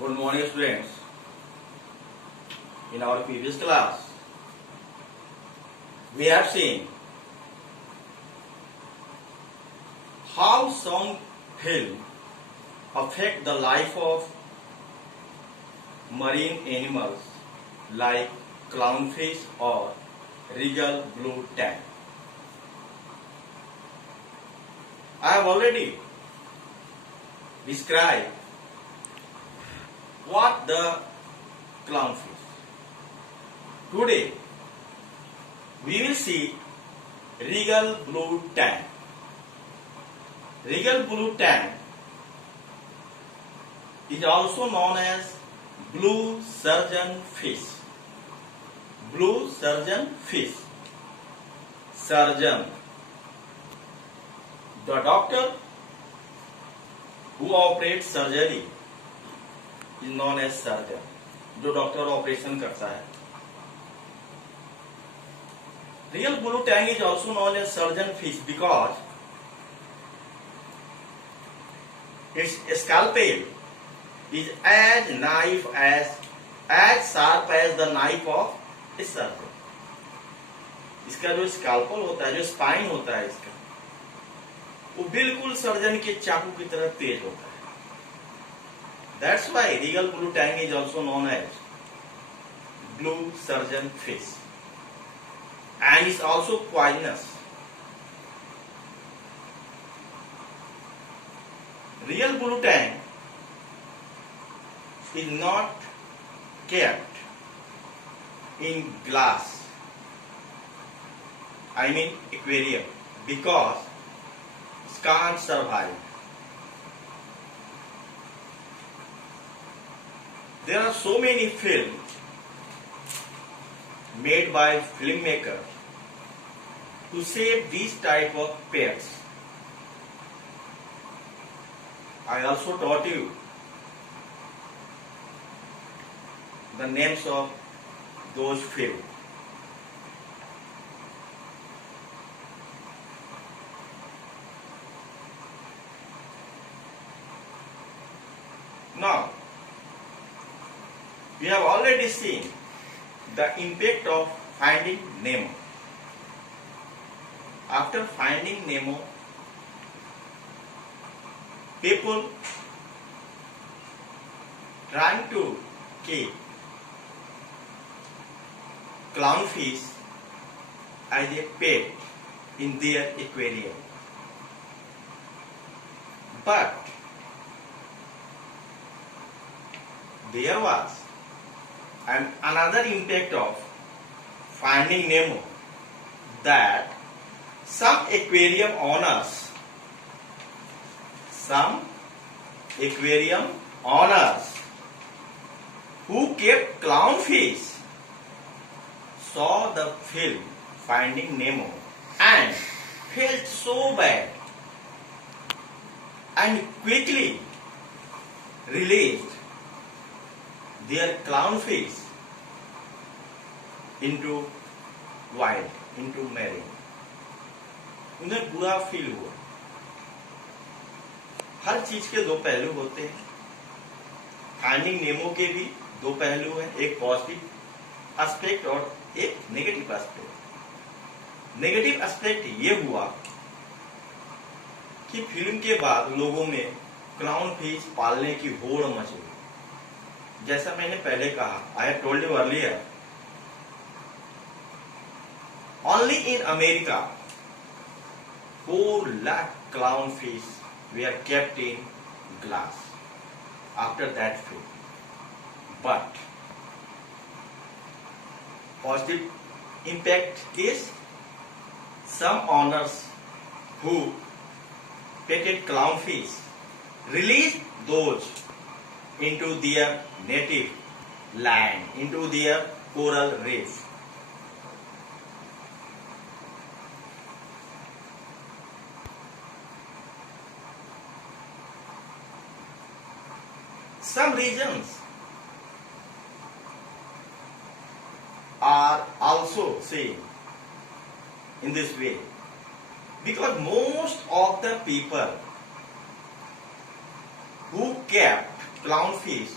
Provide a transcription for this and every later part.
Good morning, students. In our previous class, we have seen how some film affect the life of marine animals like clownfish or regal blue tang. I have already described what the clownfish. Today, we will see regal blue tang. Regal blue tang is also known as blue surgeon fish. Blue surgeon fish. Surgeon. The doctor who operates surgery is known as surgeon. जो doctor operation करता है. Real blue tang is also known as surgeon fish because its scalpel is as sharp as the knife of a surgeon. इसका जो scalpel होता है, जो spine होता है इसका, वो बिल्कुल सर्जन के चाकू की तरह तेज होता है. That's why regal blue tang is also known as blue surgeon fish, and is also poisonous. Real blue tang is not kept in glass, I mean aquarium, because it can't survive. There are so many films made by filmmakers to save these type of pets. I also taught you the names of those films. Now, we have already seen the impact of Finding Nemo. After Finding Nemo, people trying to keep clownfish as a pet in their aquarium. But there was another impact of Finding Nemo, that some aquarium owners who kept clownfish saw the film Finding Nemo and felt so bad and quickly released their clownfish into wild, into marine. उन्हें बुरा feel हुआ. हर चीज के दो पहलू होते हैं. Finding Nemo के भी दो पहलू हैं, एक पॉजिटिव एस्पेक्ट और एक नेगेटिव एस्पेक्ट. नेगेटिव एस्पेक्ट ये हुआ कि फिल्म के बाद लोगों में क्लाउन फिश पालने की होड़ मच गई. जैसा मैंने पहले कहा, I have told you earlier, only in America 4 lakh clownfish were kept in glass after that film. But positive impact is some owners who petted clownfish released those into their native land, into their coral reef. Some regions are also seen in this way, because most of the people who kept clownfish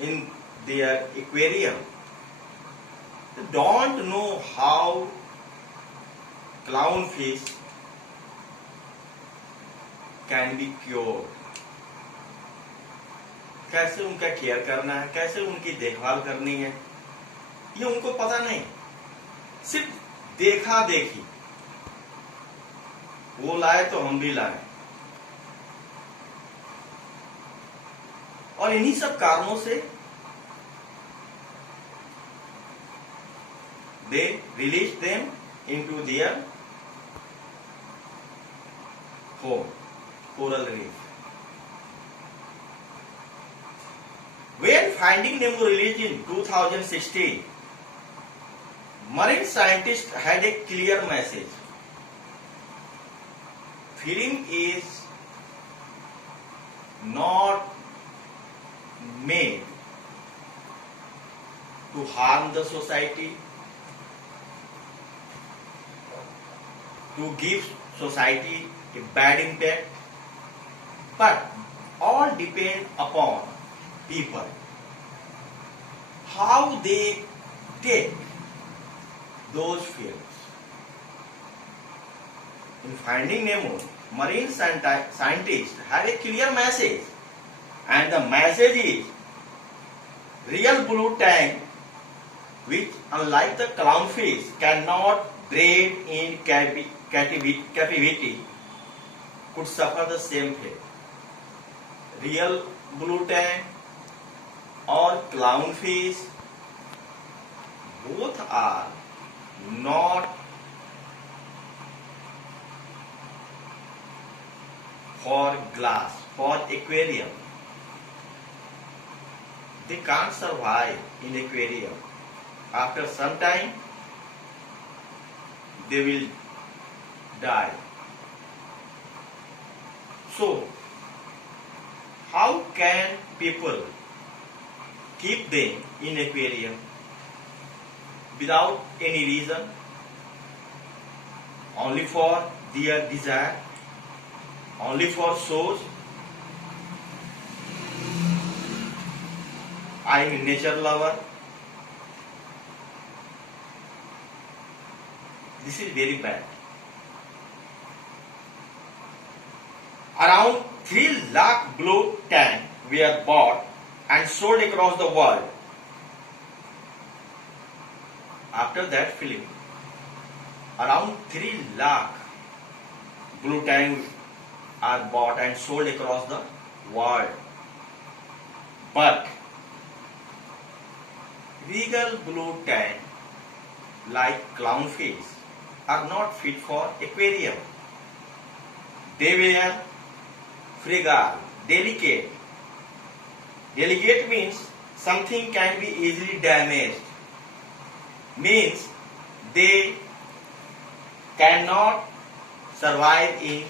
in their aquarium, they don't know how clownfish can be cured. कैसे उनका care करना है, कैसे उनकी देखभाल करनी है, ये उनको पता नहीं। सिर्फ देखा देखी, वो लाए तो हम भी लाए। और इन्हीं सब कारणों से they release them into their home, coral reef. When Finding Nemo released in 2016, marine scientists had a clear message. Film is not made to harm the society, to give society a bad impact, but all depend upon people, how they take those films. In Finding Nemo, marine scientists have a clear message, and the message is real blue tang, which unlike the clownfish cannot breed in captivity, could suffer the same fate. Real blue tang or clownfish, both are not for glass, for aquarium. They can't survive in aquarium. After some time, they will die. So, how can people keep them in aquarium without any reason? Only for their desire? Only for shows? I am a nature lover. This is very bad. Around 3 lakh blue tang were bought and sold across the world. After that film, around 3 lakh blue tang are bought and sold across the world. But regal blue tang, like clownfish, are not fit for aquarium. They were fragile, delicate. Delicate means something can be easily damaged. Means they cannot survive in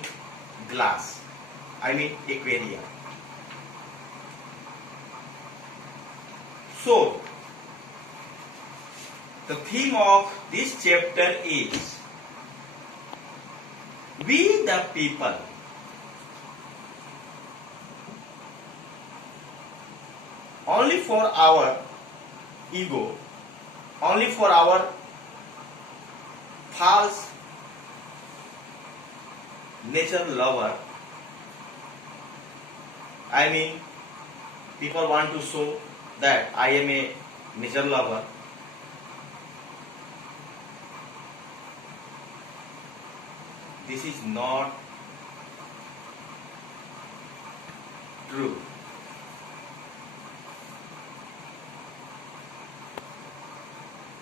glass, I mean aquarium. So, the theme of this chapter is we the people only for our ego, only for our false nature lover. I mean, people want to show that I am a nature lover. This is not true.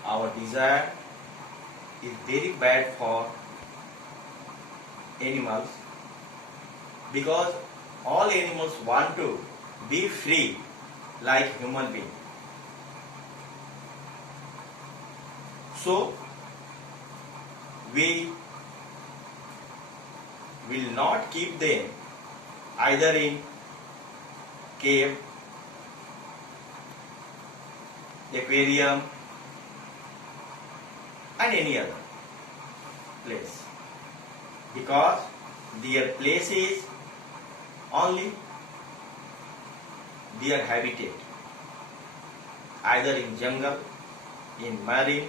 Our desire is very bad for animals because all animals want to be free like human being. So we will not keep them either in cave, aquarium and any other place, because their place is only their habitat. either in jungle, in marine,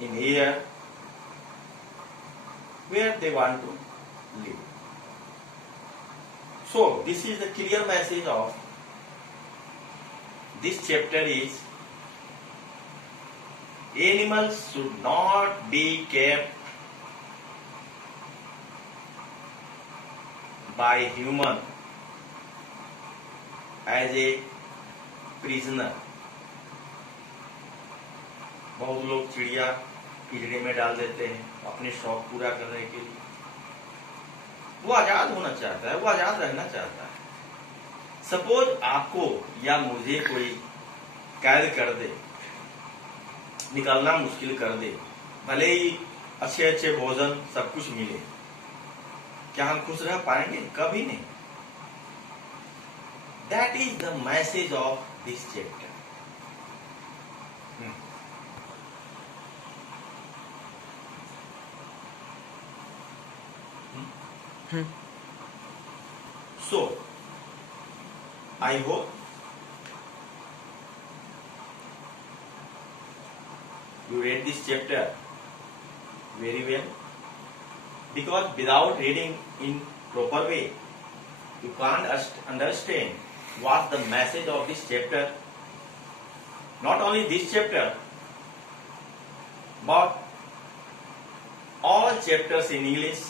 in air, where they want to live. So this is the clear message of this chapter is animals should not be kept by human as a prisoner. बहुत लोग चिड़िया पिंजरे में डाल देते हैं अपने शौक पूरा करने के लिए। वो आजाद होना चाहता है, वो आजाद रहना चाहता है। सपोज आपको या मुझे कोई कैद कर दे, निकलना मुश्किल कर दे, भले ही अच्छे अच्छे भोजन सब कुछ मिले, क्या हम खुश रह पाएंगे? कभी नहीं। That is the message of this chapter. So, I hope you read this chapter very well, because without reading in proper way, you can't understand what the message of this chapter. Not only this chapter, but all chapters in English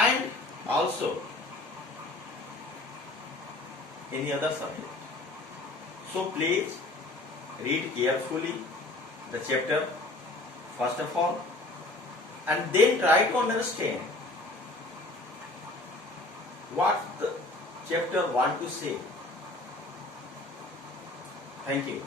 and also any other subject. So please read carefully the chapter first of all, and then try to understand what the chapter want to say. Thank you.